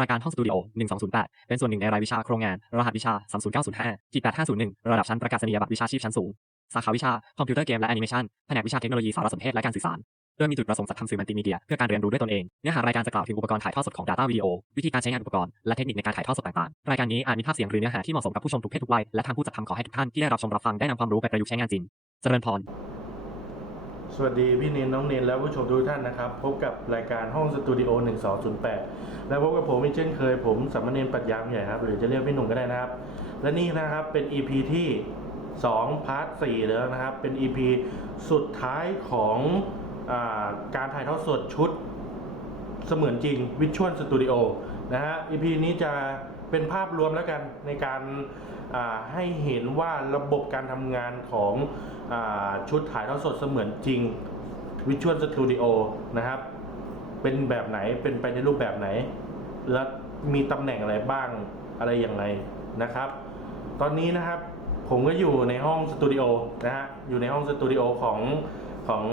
รายการห้องสตูดิโอ 1208 เป็นส่วนหนึ่งในรายวิชาโครงงาน รหัสวิชา 30905ขีด8501 ระดับชั้นประกาศนียบัตรวิชาชีพชั้นสูง สาขาวิชา คอมพิวเตอร์เกมและแอนิเมชันแผนกวิชาเทคโนโลยีสารสนเทศและการสื่อสารโดยมีจุดประสงค์จัดทำสื่อมัลติมีเดียเพื่อการเรียนรู้ด้วยตนเอง เนื้อหารายการจะกล่าวถึงอุปกรณ์ถ่ายทอดสดของ Data วิดีโอวิธีการใช้งานอุปกรณ์และเทคนิคในการถ่ายทอดสดต่างๆ รายการนี้อาจมีภาพเสียงหรือเนื้อหาที่เหมาะสมกับผู้ชมทุกเพศทุกวัยและทางผู้จัดทำขอให้ทุกท่านที่ได้รับชมรับฟังได้นำความรู้ไปประยุกต์ใช้งานจริง เจริญพร สวัสดีพี่นินน้องนินและผู้ชมทุกท่านนะครับ พบกับรายการห้องสตูดิโอ1208 และพบกับผมอีกเช่นเคยผมสัมมเนนปรัดยามใหญ่ครับ หรือจะเรียกพี่หนุ่มก็ได้นะครับ และนี่นะครับเป็น EP ที่ 2 พาร์ท 4 แล้วนะครับ เป็น EP สุดท้ายของอาการถ่ายทอดสดชุด เสมือนจริงวิชวลสตูดิโอนะฮะ EP นี้จะเป็นภาพรวมแล้วกันในการ ให้เห็นว่าระบบการทำงานของอชุดถ่ายทอดสดเสมือนจริงวิชวลสตูดิโอนะครับ เป็นแบบไหนเป็นไปในรูปแบบไหน และมีตำแหน่งอะไรบ้างอะไรอย่างไรนะครับ ตอนนี้นะครับผมก็อยู่ในห้องสตูดิโอนะฮะอยู่ในห้องสตูดิโอของของ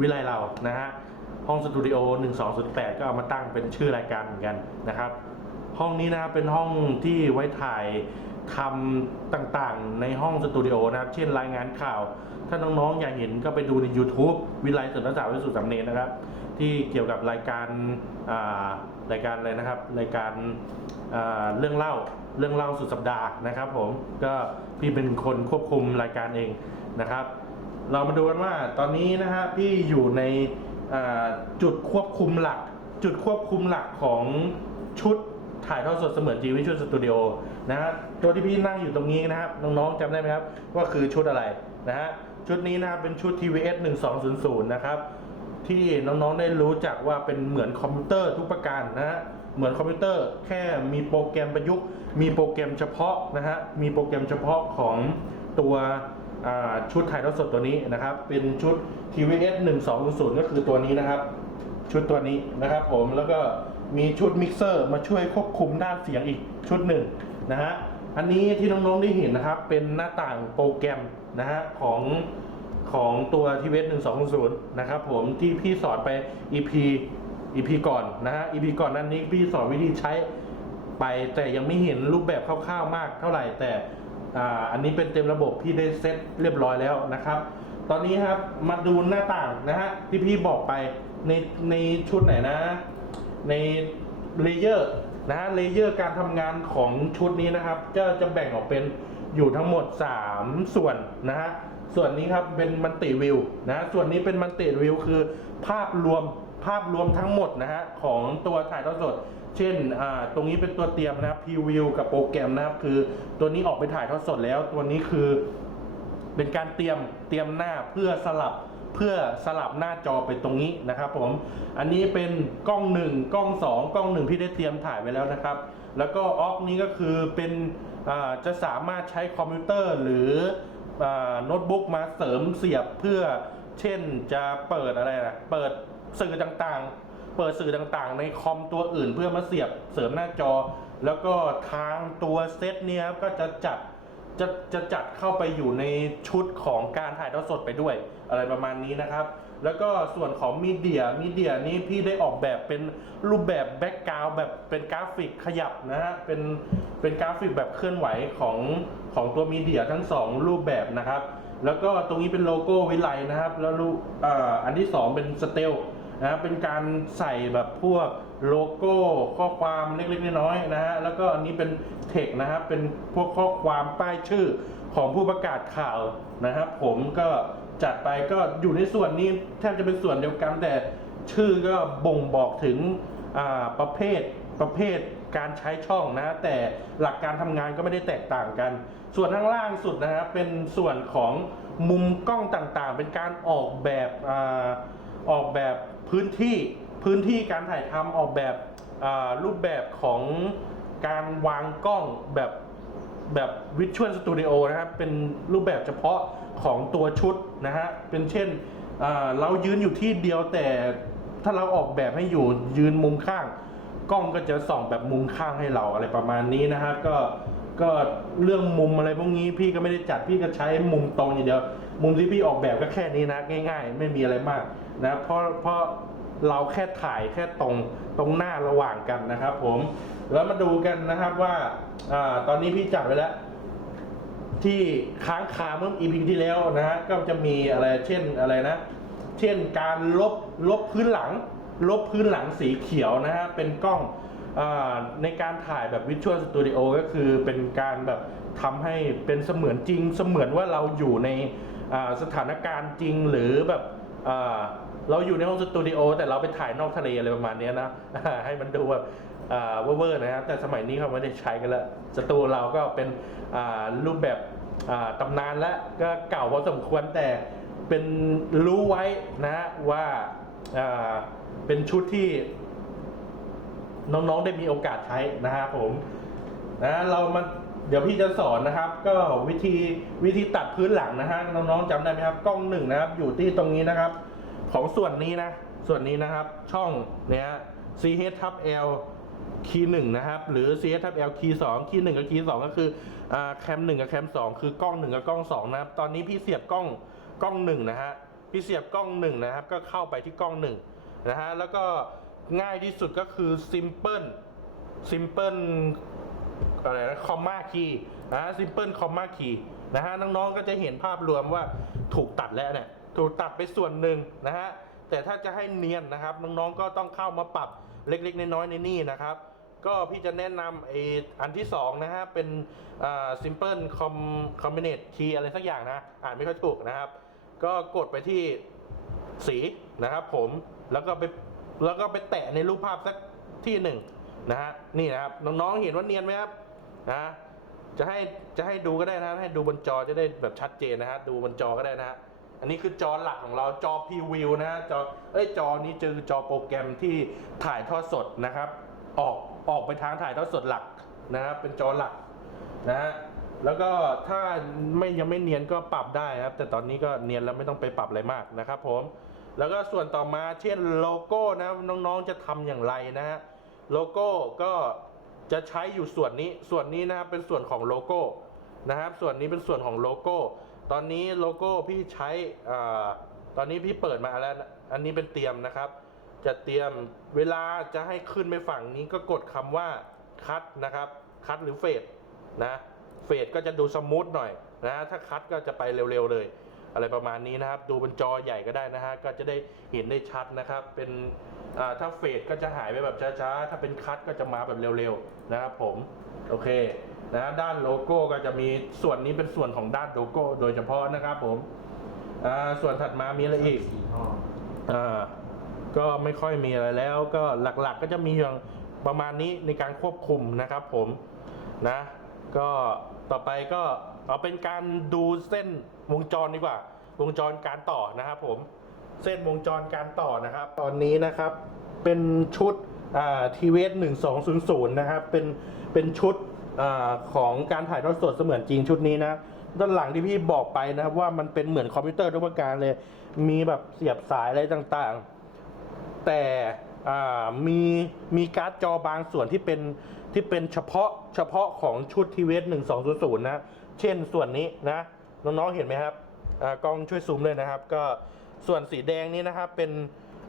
วิไลเรานะฮะห้องสตูดิโอ1208ก็เอามาตั้งเป็นชื่อรายการเหมือนกันนะครับ ห้องนี้นะครับเป็นห้องที่ไว้ถ่ายทำต่างๆ ในห้องสตูดิโอนะครับ เช่นรายงานข่าว ถ้าน้องๆอยากเห็นก็ไปดูใน YouTube วิไลสนทนาวิสุทธิสำเนนะครับ ที่เกี่ยวกับรายการอ่ารายการอะไรนะครับ รายการอ่าเรื่องเล่าเรื่องเล่าสุดสัปดาห์นะครับ ผมก็พี่เป็นคนควบคุมรายการเองนะครับ เรามาดูกันว่าตอนนี้นะฮะพี่อยู่ในอ่าจุดควบคุมหลัก จุดควบคุมหลักของชุด ถ่ายทอดสดเสมือนจริงวิชวลสตูดิโอนะฮะตัวที่พี่นั่งอยู่ตรงนี้นะครับน้องๆจำได้ไหมครับว่าคือชุดอะไรนะฮะชุดนี้นะครับเป็นชุด TVS 1200นะครับที่น้องๆได้รู้จักว่าเป็นเหมือนคอมพิวเตอร์ทุกประการนะฮะเหมือนคอมพิวเตอร์แค่มีโปรแกรมประยุกต์ มีโปรแกรมเฉพาะนะฮะมีโปรแกรมเฉพาะของตัวชุดถ่ายทอดสดตัวนี้นะครับเป็นชุด TVS 1200ก็คือตัวนี้นะครับ ชุดตัวนี้นะครับผมแล้วก็ มีชุดมิกเซอร์มาช่วยควบคุมด้านเสียงอีกชุดหนึ่งนะฮะอันนี้ที่น้องๆได้เห็นนะครับ เป็นหน้าต่างโปรแกรมนะฮะของของตัวทีเวสหนึ่งสองศูนย์นะครับผมที่พี่สอนไป EP EP ก่อนนะฮะ EP ก่อนนั้นนี้พี่สอนวิธีใช้ไปแต่ยังไม่เห็นรูปแบบคร่าวๆมากเท่าไหร่แต่อ่าอันนี้เป็นเต็มระบบพี่ได้เซตเรียบร้อยแล้วนะครับ ตอนนี้ครับมาดูหน้าต่างนะฮะที่พี่บอกไปในในชุดไหนนะ ในเลเยอร์นะฮะเลเยอร์การทำงานของชุดนี้นะครับ จะจะแบ่งออกเป็นอยู่ทั้งหมด 3 ส่วนนะฮะส่วนนี้ครับเป็นมันติวิวนะส่วนนี้เป็นมันติวิวคือภาพรวมภาพรวมทั้งหมดนะฮะของตัวถ่ายทอดสด เช่นอ่าตรงนี้เป็นตัวเตรียมนะครับพรีวิวกับโปรแกรมนะครับ คือตัวนี้ออกไปถ่ายทอดสดแล้ว ตัวนี้คือเป็นการเตรียมเตรียมหน้าเพื่อสลับ เพื่อสลับหน้าจอไปตรงนี้นะครับผม อันนี้เป็นกล้องหนึ่งกล้องสองกล้องหนึ่งพี่ได้เตรียมถ่ายไว้แล้วนะครับ แล้วก็ออกนี้ก็คือเป็นจะสามารถใช้คอมพิวเตอร์หรืออโน้ตบุ๊กมาเสริมเสียบเพื่อเช่นจะเปิดอะไรนะเปิดสื่อต่างๆ เปิดสื่อต่างๆ ในคอมตัวอื่นเพื่อมาเสียบเสริมหน้าจอ แล้วก็ทางตัวเซตเนี้ยครับก็จะจัดจะจะจัดเข้าไปอยู่ในชุดของการถ่ายทอดสดไปด้วย อะไรประมาณนี้นะครับ แล้วก็ส่วนของมีเดียมีเดียนี่พี่ได้ออกแบบเป็นรูปแบบแบ็กกราวแบบเป็นกราฟิกขยับนะฮะเป็นเป็นกราฟิกแบบเคลื่อนไหวของของตัวมีเดียทั้งสองรูปแบบนะครับ แล้วก็ตรงนี้เป็นโลโก้วิไลนะครับแล้วรูปอ่ออันที่สองเป็นสเตลนะเป็นการใส่แบบพวกโลโก้ข้อความเล็กๆน้อยๆนะฮะแล้วก็อันนี้เป็นเทคนะครับเป็นพวกข้อความป้ายชื่อของผู้ประกาศข่าวนะครับ ผมก็ จัดไปก็อยู่ในส่วนนี้แทบจะเป็นส่วนเดียวกันแต่ชื่อก็บ่งบอกถึงประเภทประเภทการใช้ช่องนะ แต่หลักการทำงานก็ไม่ได้แตกต่างกัน ส่วนข้างล่างสุดนะครับเป็นส่วนของมุมกล้องต่างๆ เป็นการออกแบบอออกแบบพื้นที่พื้นที่การถ่ายทำออกแบบรูปแบบของการวางกล้องแบบแบบวิชวลสตูดิโอนะครับ เป็นรูปแบบเฉพาะ ของตัวชุดนะฮะ เป็นเช่นเรายืนอยู่ที่เดียวแต่ถ้าเราออกแบบให้อยู่ยืนมุมข้าง กล้องก็จะส่องแบบมุมข้างให้เราอะไรประมาณนี้นะฮะก็ก็เรื่องมุมอะไรพวกนี้พี่ก็ไม่ได้จัดพี่ก็ใช้มุมตรงอย่างเดียว มุมที่พี่ออกแบบก็แค่นี้นะง่าย ๆ ไม่มีอะไรมากนะเพราะเพราะเราแค่ถ่ายแค่ตรงตรงหน้าระหว่างกันนะครับผมแล้วมาดูกันนะครับว่าอาตอนนี้พี่จัดไว้แล้ว ที่ค้างคาเมื่อ EP ที่แล้วนะฮะก็จะมีอะไรเช่นอะไรนะ เช่นการลบลบพื้นหลัง ลบพื้นหลังสีเขียวนะฮะเป็นกล้องอในการถ่ายแบบวิชวลสตูดิโอก็คือเป็นการแบบทำให้เป็นเสมือนจริง เสมือนว่าเราอยู่ในสถานการณ์จริงหรือแบบเราอยู่ในห้องสตูดิโอแต่เราไปถ่ายนอกทะเลอะไรประมาณนี้นะให้มันดูแบบ เวอร์ๆนะฮะแต่สมัยนี้เขาไม่ได้ใช้กันแล้วสตูเราก็เป็นรูปแบบตำนานแล้วก็เก่าพอสมควรแต่เป็นรู้ไว้นะว่าเป็นชุดที่น้องๆได้มีโอกาสใช้นะฮะผมนะเรามาเดี๋ยวพี่จะสอนนะครับ ก็วิธีวิธีตัดพื้นหลังนะฮะน้องๆจำได้ไหมครับ กล้องหนึ่งนะครับ อยู่ที่ตรงนี้นะครับ ของส่วนนี้นะ ส่วนนี้นะครับ ช่องเนี้ย ch ทับ l คีย์หนึ่งนะครับ หรือ ch ทับ l คีย์สองคีย์หนึ่งกับคีย์สองก็คืออ่าแคมหนึ่งกับแคมสองคือกล้องหนึ่งกับกล้องสองนะครับ ตอนนี้พี่เสียบกล้องกล้องหนึ่งนะฮะพี่เสียบกล้องหนึ่งนะครับ ก็เข้าไปที่กล้องหนึ่งนะฮะแล้วก็ง่ายที่สุดก็คือ simple simple อะไรนะคอมมาคีย์นะ simple คอมมาคีย์นะฮะน้องๆก็จะเห็นภาพรวมว่าถูกตัดแล้วเนี่ยถูกตัดไปส่วนหนึ่งนะฮะแต่ถ้าจะให้เนียนนะครับน้องๆก็ต้องเข้ามาปรับเล็กๆน้อยๆในนี่นะครับ ก็พี่จะแนะนำไออันที่สองนะฮะเป็นอ่า simple com combinate key อะไรสักอย่างนะ อ่านไม่ค่อยถูกนะครับ ก็กดไปที่สีนะครับผมแล้วก็ไปแล้วก็ไปแตะในรูปภาพสักที่หนึ่งนะฮะนี่นะครับน้องๆเห็นว่าเนียนไหมครับนะจะให้จะให้ดูก็ได้นะให้ดูบนจอจะได้แบบชัดเจนนะฮะดูบนจอก็ได้นะฮะอันนี้คือจอหลักของเราจอพรีวิวนะฮะจอเอ้ยจอนี้คือจอโปรแกรมที่ถ่ายทอดสดนะครับ ออก ออกไปทางถ่ายทอดสดหลักนะครับเป็นจอหลักนะฮะแล้วก็ถ้าไม่ยังไม่เนียนก็ปรับได้ครับ แต่ตอนนี้ก็เนียนแล้วไม่ต้องไปปรับอะไรมากนะครับผมแล้วก็ส่วนต่อมาเช่นโลโก้นะน้องๆจะทำอย่างไรนะฮะโลโก้ก็จะใช้อยู่ส่วนนี้ส่วนนี้นะครับเป็นส่วนของโลโก้นะครับ ส่วนนี้เป็นส่วนของโลโก้ ตอนนี้โลโก้พี่ใช้อ่าตอนนี้พี่เปิดมาแล้ว อันนี้เป็นเตรียมนะครับ จะเตรียมเวลาจะให้ขึ้นไปฝั่งนี้ก็กดคำว่าคัดนะครับคัดหรือเฟดนะเฟดก็จะดูสมูทหน่อยนะถ้าคัดก็จะไปเร็วๆเลย อะไรประมาณนี้นะครับ ดูบนจอใหญ่ก็ได้นะฮะก็จะได้เห็นได้ชัดนะครับ เป็นอ่าถ้าเฟดก็จะหายไปแบบช้าๆ ถ้าเป็นคัดก็จะมาแบบเร็วๆนะครับผมโอเคนะด้านโลโก้ก็จะมีส่วนนี้เป็นส่วนของด้านโลโก้ โดยเฉพาะนะครับผมอ่าส่วนถัดมามีอะไรอีกอ่า ก็ไม่ค่อยมีอะไรแล้ว ก็หลักๆก็จะมีอย่างประมาณนี้ในการควบคุมนะครับผมนะก็ต่อไปก็เอาเป็นการดูเส้นวงจรดีกว่า วงจรการต่อนะครับผมเส้นวงจรการต่อนะครับ ตอนนี้นะครับเป็นชุดทีเวสหนึ่งสองศูนย์ศูนย์นะครับเป็นเป็นชุดอของการถ่ายทอดสดเสมือนจริงชุดนี้นะด้านหลังที่พี่บอกไปนะครับว่ามันเป็นเหมือนคอมพิวเตอร์ทุกประการเลย มีแบบเสียบสายอะไรต่างๆ แต่มีมีการ์ดจอบางส่วนที่เป็นที่เป็นเฉพาะเฉพาะของชุดทีเวสหนึ่งสองศูนย์ศูนย์นะ เช่นส่วนนี้นะ น้องๆเห็นไหมครับกล้องช่วยซูมเลยนะครับ ก็ส่วนสีแดงนี้นะครับเป็น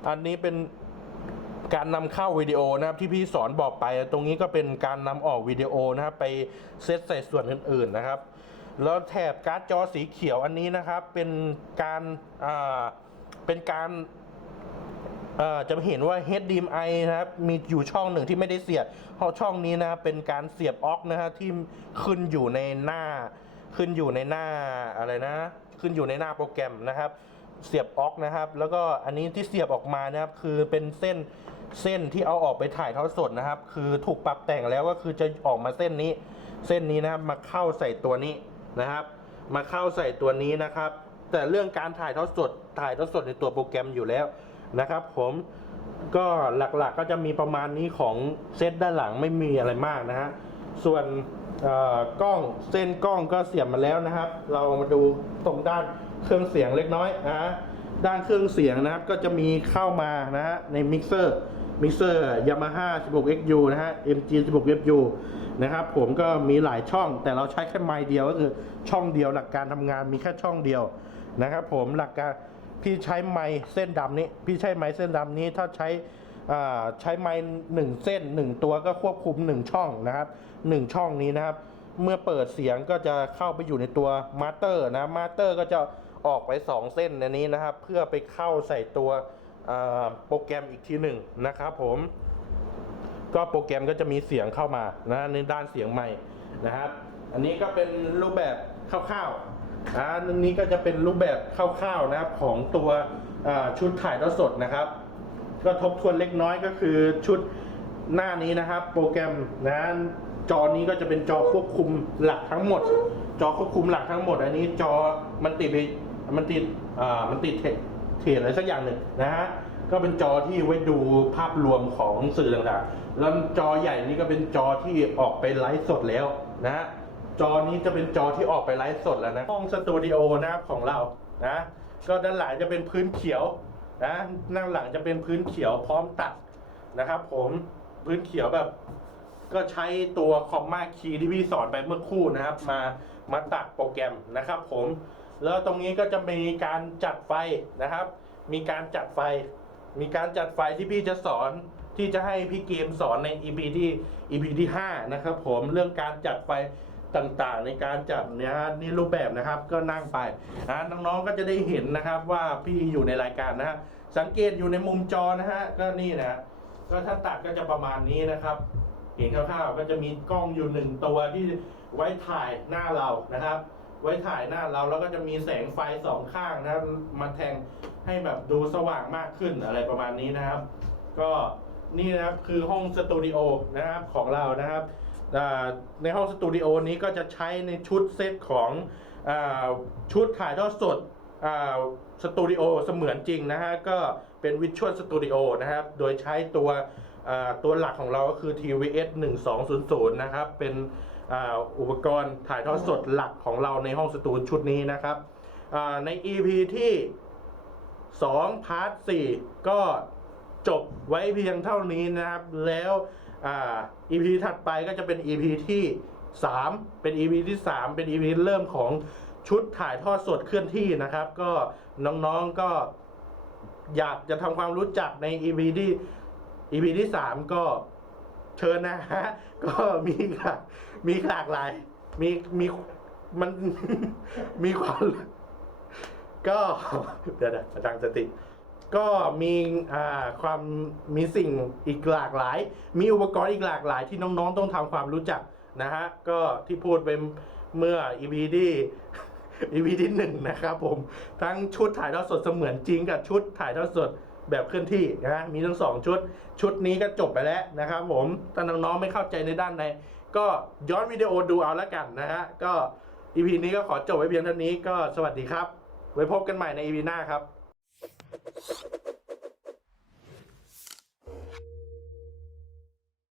อันนี้เป็นการนำเข้าวิดีโอนะครับที่พี่สอนบอกไป ตรงนี้ก็เป็นการนำออกวิดีโอนะครับไปเซตใส่ส่วนอื่น ๆนะครับ แล้วแถบการ์ดจอสีเขียวอันนี้นะครับ เป็นการเป็นการ จะเห็นว่า HDMI นะครับ มีอยู่ช่องหนึ่งที่ไม่ได้เสียบเพราะช่องนี้นะครับเป็นการเสียบออกนะฮะที่ขึ้นอยู่ในหน้า ขึ้นอยู่ในหน้าอะไรนะ ขึ้นอยู่ในหน้าโปรแกรมนะครับ เสียบออกนะครับ แล้วก็อันนี้ที่เสียบออกมานะครับ คือเป็นเส้นเส้นที่เอาออกไปถ่ายทอดสดนะครับ คือถูกปรับแต่งแล้วก็คือจะออกมาเส้นนี้ เส้นนี้นะครับมาเข้าใส่ตัวนี้นะครับ มาเข้าใส่ตัวนี้นะครับ แต่เรื่องการถ่ายทอดสดถ่ายทอดสดในตัวโปรแกรมอยู่แล้ว นะครับผมก็หลักๆก็จะมีประมาณนี้ของเซตด้านหลังไม่มีอะไรมากนะฮะส่วนกล้องเส้นกล้องก็เสียบมาแล้วนะครับ เรามาดูตรงด้านเครื่องเสียงเล็กน้อยนะฮะด้านเครื่องเสียงนะครับก็จะมีเข้ามานะฮะในมิกเซอร์มิกเซอร์ยามาฮ่า 16XU นะฮะ MG 16XU นะครับผมก็มีหลายช่องแต่เราใช้แค่ไมค์เดียวก็คือช่องเดียวหลักการทำงานมีแค่ช่องเดียวนะครับผมหลักการ พี่ใช้ไม้เส้นดำนี้ พี่ใช้ไม้เส้นดำนี้ถ้าใช้ใช้ไม้หนึ่งเส้นหนึ่งตัวก็ควบคุมหนึ่งช่องนะครับหนึ่งช่องนี้นะครับ เมื่อเปิดเสียงก็จะเข้าไปอยู่ในตัวมาสเตอร์นะมาสเตอร์ก็จะออกไป 2 เส้นในนี้นะครับ เพื่อไปเข้าใส่ตัวโปรแกรมอีกทีหนึ่งนะครับผมก็โปรแกรมก็จะมีเสียงเข้ามานะในด้านเสียงใหม่นะครับ อันนี้ก็เป็นรูปแบบคร่าวๆ อ่าอันนี้ก็จะเป็นรูปแบบคร่าวๆนะครับของตัวชุดถ่ายทอดสดนะครับ ก็ทบทวนเล็กน้อยก็คือชุดหน้านี้นะครับ โปรแกรมนะจอนี้ก็จะเป็นจอควบคุมหลักทั้งหมด จอควบคุมหลักทั้งหมด อันนี้จอมันติดไปมันติดอ่ามันติดเทรดเทอะไรสักอย่างหนึ่งนะฮะก็เป็นจอที่ไว้ดูภาพรวมของสื่อต่างๆแล้วจอใหญ่นี้ก็เป็นจอที่ออกไปไลฟ์สดแล้วนะฮะ จอนี้จะเป็นจอที่ออกไปไลฟ์สดแล้วนะห้องสตูดิโอนะครับของเรานะก็ด้านหลังจะเป็นพื้นเขียวนะนั่งหลังจะเป็นพื้นเขียวพร้อมตัดนะครับ ผมพื้นเขียวแบบ ก็ใช้ตัวคอมมาคีย์ที่พี่สอนไปเมื่อคู่นะครับ มามาตัดโปรแกรมนะครับ ผมแล้วตรงนี้ก็จะมีการจัดไฟนะครับ มีการจัดไฟ มีการจัดไฟที่พี่จะสอนที่จะให้พี่เกมสอนใน EP ที่ EP ที่5นะครับ ผมเรื่องการจัดไฟ ต่างๆ ในการจัดเนี่ยฮะนี่รูปแบบนะครับก็นั่งไปนะน้องๆก็จะได้เห็นนะครับว่าพี่อยู่ในรายการนะฮะสังเกตอยู่ในมุมจอนะฮะก็นี่นะก็ถ้าตัดก็จะประมาณนี้นะครับ เห็นคร่าวๆก็จะมีกล้องอยู่หนึ่งตัวที่ไว้ถ่ายหน้าเรานะครับ ไว้ถ่ายหน้าเราแล้วก็จะมีแสงไฟสองข้างนะครับมาแทงให้แบบดูสว่างมากขึ้นอะไรประมาณนี้นะครับ ก็นี่นะครับคือห้องสตูดิโอนะครับของเรานะครับ ในห้องสตูดิโอนี้ก็จะใช้ในชุดเซตของอชุดถ่ายทอดสดสตูดิโอเสมือนจริงนะฮะ ก็เป็นวิชวลสตูดิโอนะครับ โดยใช้ตัวตัวหลักของเราก็คือ TVS 1200 นะครับ เป็นอ,อุปกรณ์ถ่ายทอดสดหลักของเราในห้องสตูชุดนี้นะครับใน EP ที่ 2 พาร์ท 4 ก็จบไว้เพียงเท่านี้นะครับแล้ว อ่า EP ถัดไปก็จะเป็น EP ที่ 3 เป็น EP ที่ 3 เป็น EP เริ่มของชุดถ่ายทอดสดเคลื่อนที่นะครับ ก็น้องๆก็อยากจะทำความรู้จักใน EP ที่ EP ที่ 3 ก็เชิญนะฮะ ก็มีหลากมีหลากหลาย มีมีมันมีความ ก็เดี๋ยวนะตั้งสติ ก็มีอ่าความมีสิ่งอีกหลากหลาย มีอุปกรณ์อีกหลากหลายที่น้องๆต้องทำความรู้จักนะฮะก็ที่พูดไปเมื่อ EP ที่ EP ที่หนึ่งนะครับผมทั้งชุดถ่ายทอดสดเสมือนจริงกับชุดถ่ายทอดสดแบบเคลื่อนที่นะฮะมีทั้งสองชุด ชุดนี้ก็จบไปแล้วนะครับผมถ้าน้องๆไม่เข้าใจในด้านใดก็ย้อนวิดีโอดูเอาแล้วกันนะฮะก็ EP นี้ก็ขอจบไว้เพียงเท่านี้ก็สวัสดีครับ ไว้พบกันใหม่ใน EP หน้าครับ you